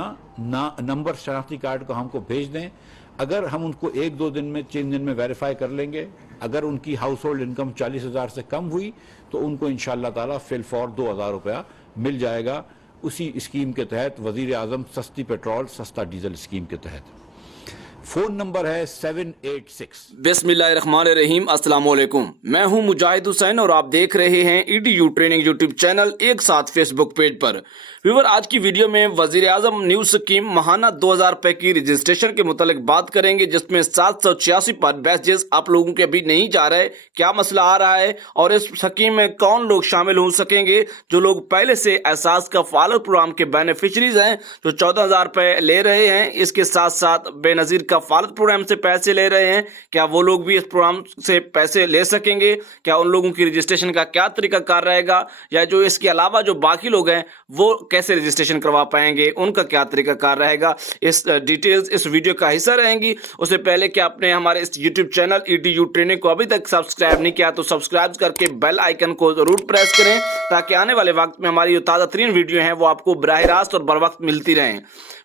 अपना number शनाख्ती card को हमको भेज दें। अगर हम उनको 1-2 दिन में 3 दिन में वेरीफाई कर लेंगे, अगर उनकी हाउस होल्ड इनकम 40,000 से कम हुई तो उनको इंशाअल्लाह ताला फिल फॉर 2,000 रुपया मिल जाएगा, उसी स्कीम के तहत, वजीर आजम सस्ती पेट्रोल सस्ता डीजल स्कीम के तहत। फोन नंबर है 786। बिस्मिल्लाहिर्रहमानिर्रहीम, अस्सलाम वालेकुम। मैं हूं मुजाहिद हुसैन और आप देख रहे हैं EDU ट्रेनिंग यूट्यूब चैनल एक साथ फेसबुक पेज पर। व्यूअर, आज की वीडियो में वजीर आजम न्यू स्कीम महाना 2,000 रुपए की रजिस्ट्रेशन के मुतालिक बात करेंगे, जिसमें 786 पर बैचेस आप लोगों के अभी नहीं जा रहे, क्या मसला आ रहा है और इस स्कीम में कौन लोग शामिल हो सकेंगे। जो लोग पहले से एहसास कफालत प्रोग्राम के बेनिफिशरीज हैं, जो 14,000 रुपए ले रहे हैं, इसके साथ साथ बेनजीर कफालत प्रोग्राम से पैसे ले रहे हैं, क्या वो लोग भी इस प्रोग्राम से पैसे ले सकेंगे? क्या उन लोगों की रजिस्ट्रेशन का क्या तरीका कार रहेगा, या जो इसके अलावा जो बाकी लोग हैं वो कैसे रजिस्ट्रेशन करवा पाएंगे, उनका क्या तरीका कार रहेगा? इस डिटेल्स इस वीडियो का हिस्सा रहेंगी। उससे पहले कि आपने हमारे इस यूट्यूब चैनल EDU ट्रेनिंग को अभी तक सब्सक्राइब नहीं किया तो सब्सक्राइब करके बेल आइकन को जरूर प्रेस करें, ताकि आने वाले वक्त में हमारी जो ताज़ा तरीन वीडियो हैं वो आपको बराह रास्त और बर वक्त मिलती रहें।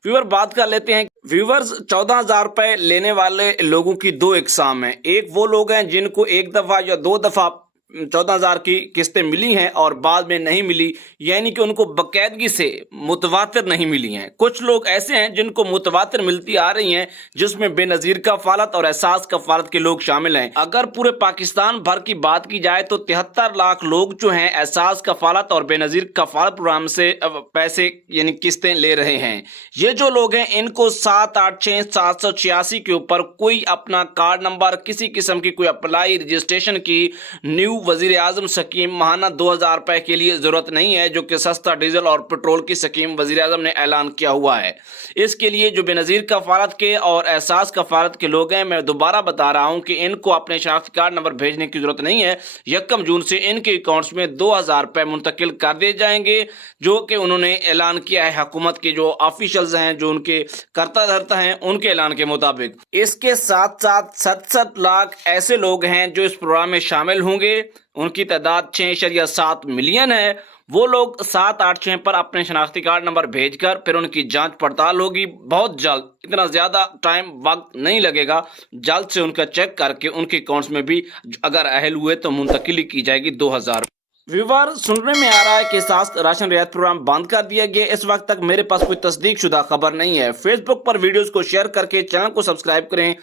व्यूअर, बात कर लेते हैं। व्यूअर्स, 14,000 रुपए लेने वाले लोगों की 2 इकसाम हैं। एक वो लोग हैं जिनको एक दफा या 2 दफा 14,000 की किस्तें मिली हैं और बाद में नहीं मिली, यानी कि उनको बाकायदगी से मुतवातिर नहीं मिली हैं। कुछ लोग ऐसे हैं जिनको मुतवातिर मिलती आ रही हैं, जिसमें बेनजीर कफालत और एहसास कफालत के लोग शामिल हैं। अगर पूरे पाकिस्तान भर की बात की जाए तो 73 लाख लोग जो हैं एहसास कफालत और बेनजीर कफालत प्रोग्राम से पैसे यानी किस्तें ले रहे हैं। ये जो लोग हैं इनको 786 के ऊपर कोई अपना कार्ड नंबर, किसी किस्म की कोई अप्लाई रजिस्ट्रेशन की न्यू वजीर आजम स्कीम महाना 2,000 रुपए के लिए जरूरत नहीं है, जो कि सस्ता डीजल और पेट्रोल की स्कीम वजीर आजम ने ऐलान किया हुआ है। इसके लिए जो बेनजीर कफालत के और एहसास कफालत के लोग हैं, मैं दोबारा बता रहा हूं कि इनको अपने शनाख्ती कार्ड नंबर भेजने की जरूरत नहीं है। 1 जून से इनके अकाउंट्स में 2,000 रुपए मुंतकिल कर दिए जाएंगे, जो कि उन्होंने ऐलान किया है। हुकूमत के जो ऑफिशियल्स हैं, जो उनके कर्ता धर्ता हैं, उनके ऐलान के मुताबिक। इसके साथ साथ 67 लाख ऐसे लोग हैं जो इस प्रोग्राम में शामिल होंगे। उनकी तादाद 6.7 मिलियन है। वो लोग 786 पर अपने शनाख्ती कार्ड नंबर भेजकर फिर उनकी जांच पड़ताल होगी। बहुत जल्द, इतना ज्यादा टाइम वक्त नहीं लगेगा, जल्द से उनका चेक करके उनके अकाउंट्स में भी अगर अहल हुए तो मुंतकिली की जाएगी 2,000। व्यूअर, सुनने में आ रहा है कि साथ राशन रियायत प्रोग्राम बंद कर दिया गया। इस वक्त तक मेरे पास कोई तस्दीक शुदा खबर नहीं है। फेसबुक पर वीडियोस को शेयर करके चैनल को सब्सक्राइब करें।